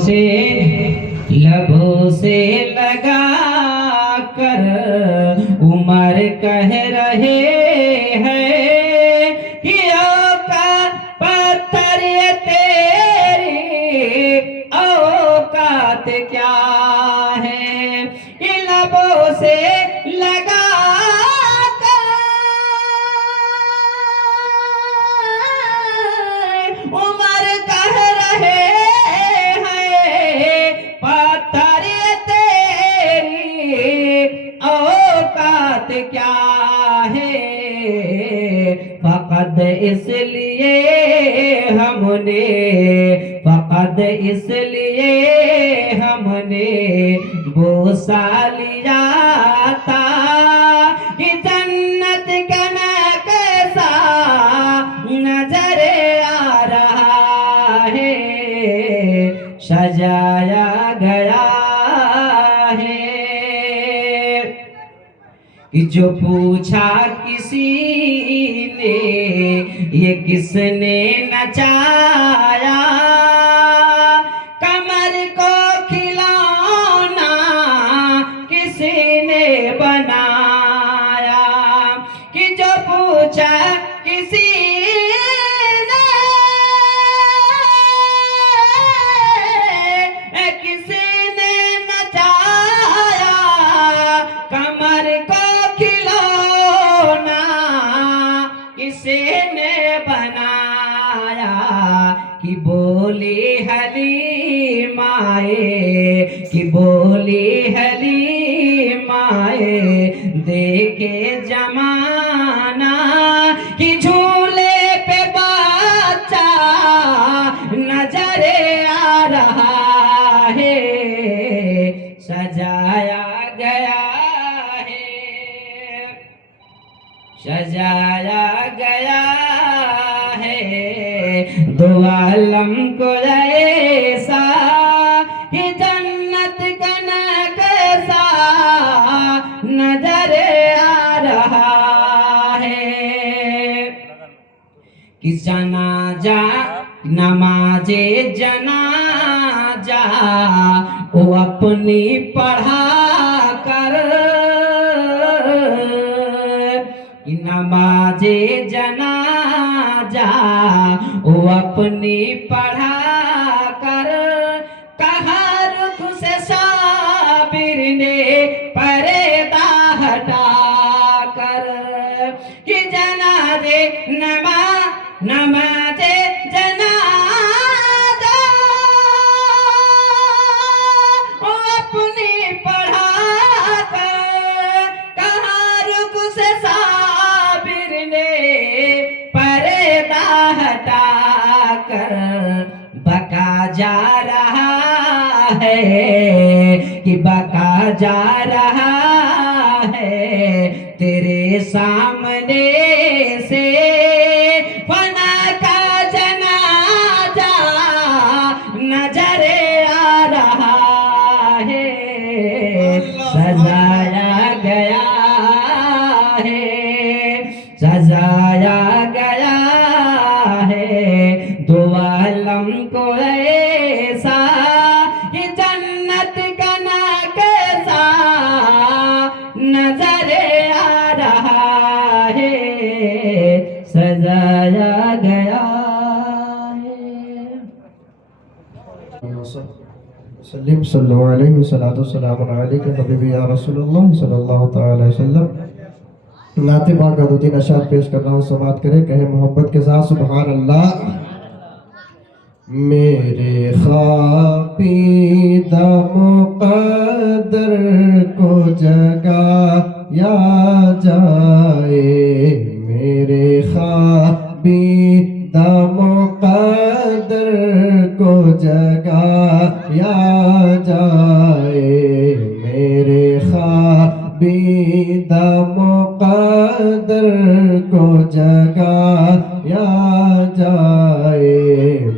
से लबों से लगा कर उमर कह रहे हैं कि औकात पत्थर ये तेरी औकात क्या है। कि लबों से लगा कर उमर कह रहे क्या है। फकत इसलिए हमने बोसा लिया था कि जन्नत का न कैसा नजर आ रहा है। सजाया गया कि जो पूछा किसी ने ये किसने नचाया, कमर को खिलौना किसने बनाया। कि जो पूछा किसी किसने नचाया, कमर को किसने बनाया। कि बोली हलीमाए देखे जमाना कि झूले पे बच्चा नजर आ रहा है। सजाया गया है दो आलम को ऐसा कि जन्नत का न कैसा नजर आ रहा है। कि जनाजा नमाजे जनाजा वो अपनी पढ़ा कर, नमाजे जनाजा वो अपनी पढ़ा कर। कहा रुख से साबिर ने पर्दा हटा कर। कि जनाजे नमाजे जनाजा वो अपनी पढ़ा कर। कहा रुख से पर्दा हटा कर बका जा रहा है। कि बका जा रहा है तेरे सामने से फना का जनाजा नजर आ रहा है। सजाया गया है दो आलम को ऐसा कि जन्नत का न कैसा नजर आ रहा है। सजाया गया है। सल्लल्लाहु अलैहि वसल्लम या रसूलुल्लाह सल्लल्लाहु तआला अलैहि वसल्लम। नाते पाक का 2-3 अशआर पेश कर रहा हूँ, समात करें, कहे मोहब्बत के साथ सुभान अल्लाह। मेरे ख़ापीदा मुक़द्दर को जगाया जाए। मेरे ख़ापीदा मुक़द्दर को जगाया जाए। मेरे ख़ापीदा मुक़द्दर को जगाया जाए।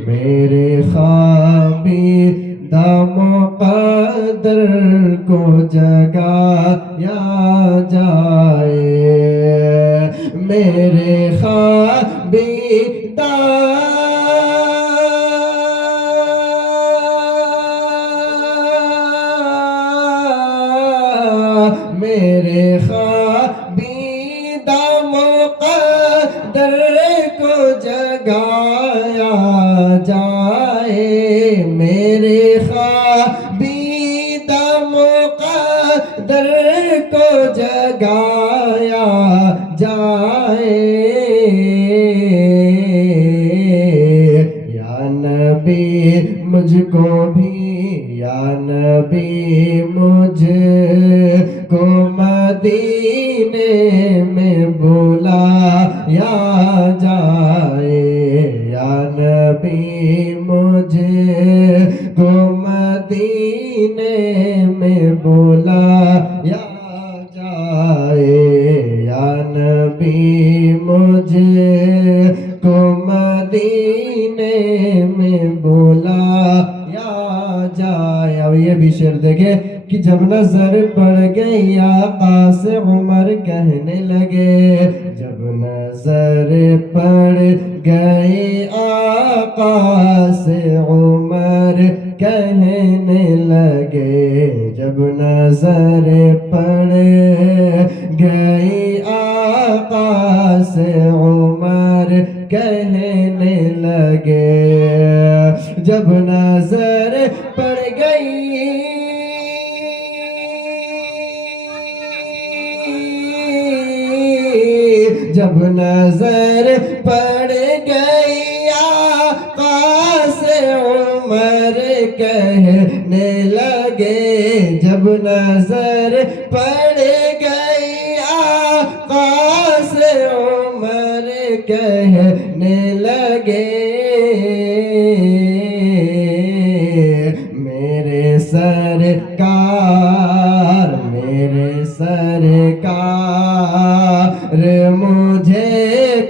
मेरे ख़ापीदा मुक़द्दर को जगाया जाए। मेरे ख़ापीदा मेरे ख्वाबीदा मुक़द्दर को जगाया जाए, मेरे ख्वाबीदा मुक़द्दर को जगाया जाए। या नबी मुझको भी, या नबी मुझको मदीने में बुलाया जाए, या नबी मुझको मदीने में बुलाया जाए, या नबी मुझको मदीने में बुलाया जाए। अब ये भी शेर देखे कि जब नजर पड़ गई आका से उमर कहने लगे, जब नजर पड़ गई आका से उमर कहने लगे, जब नजर पड़ गई आका से उमर कहने लगे, जब नजर पड़ गई, जब नजर पड़ गई आका से उमर कहने लगे, जब नजर पड़ गई आका से उमर कहने लगे, मेरे सरकार, मेरे सरकार मुझे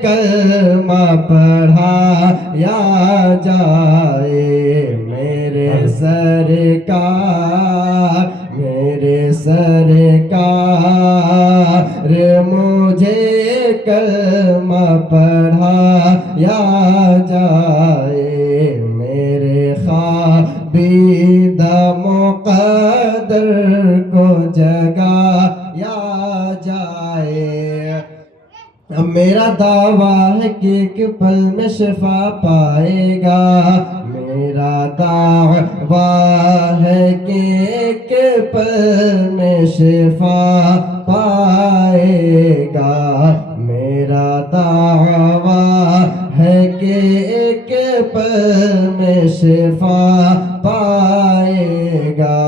कलमा पढ़ाया जाए, मेरे सरकार, मेरे सरकार मुझे कलमा पढ़ाया जाए, मेरे ख्वाबीदा मुक़द्दर को जगाया जाए। अब मेरा दावा है कि एक पल में शिफा पाएगा, मेरा दावा है कि एक पल में शिफा पाएगा, मेरा दावा है कि एक पल में शिफा पाएगा,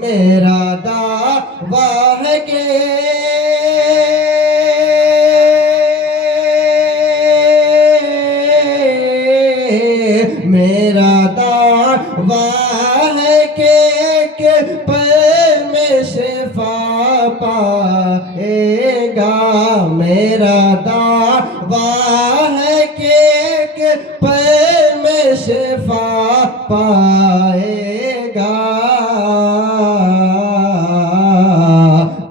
मेरा दावा है कि मेरा दावा है कि एक पल में शिफा पाएगा, मेरा दावा है कि एक पल में शिफा पाएगा।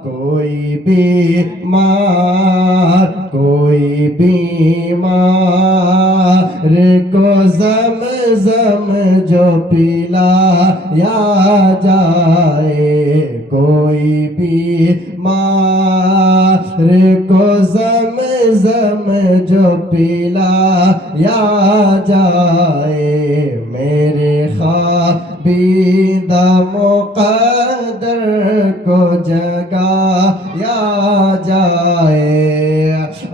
कोई बीमार, कोई बीमार को ज़म-ज़म जो पिलाया जाए, कोई बीमार को ज़म-ज़म जो पिलाया जाए, मेरे ख्वाबीदा मुक़द्दर को जगाया जाए।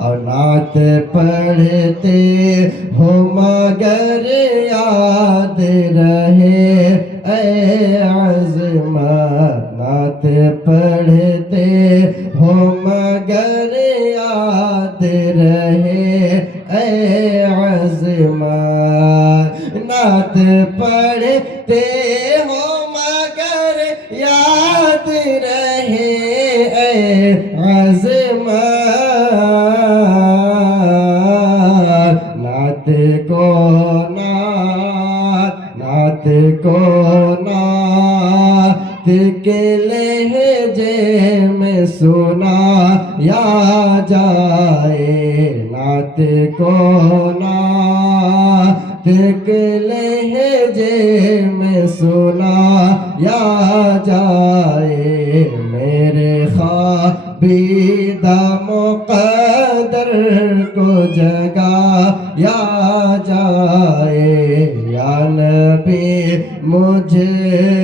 और नात पढ़ते हो मगर याद रहे ऐ अज़मत, नात पढ़ते हो मगर याद रहे ऐ अज़मत, नात पढ़ते हो मगर याद रहे ऐ अज़मत, नात को नात को नात के लहजे में सुनाया जाए, नात को नात के लहजे में सुनाया जाए, मेरे बिदा मुक़द्दर को जगाया जाए या नबी मुझे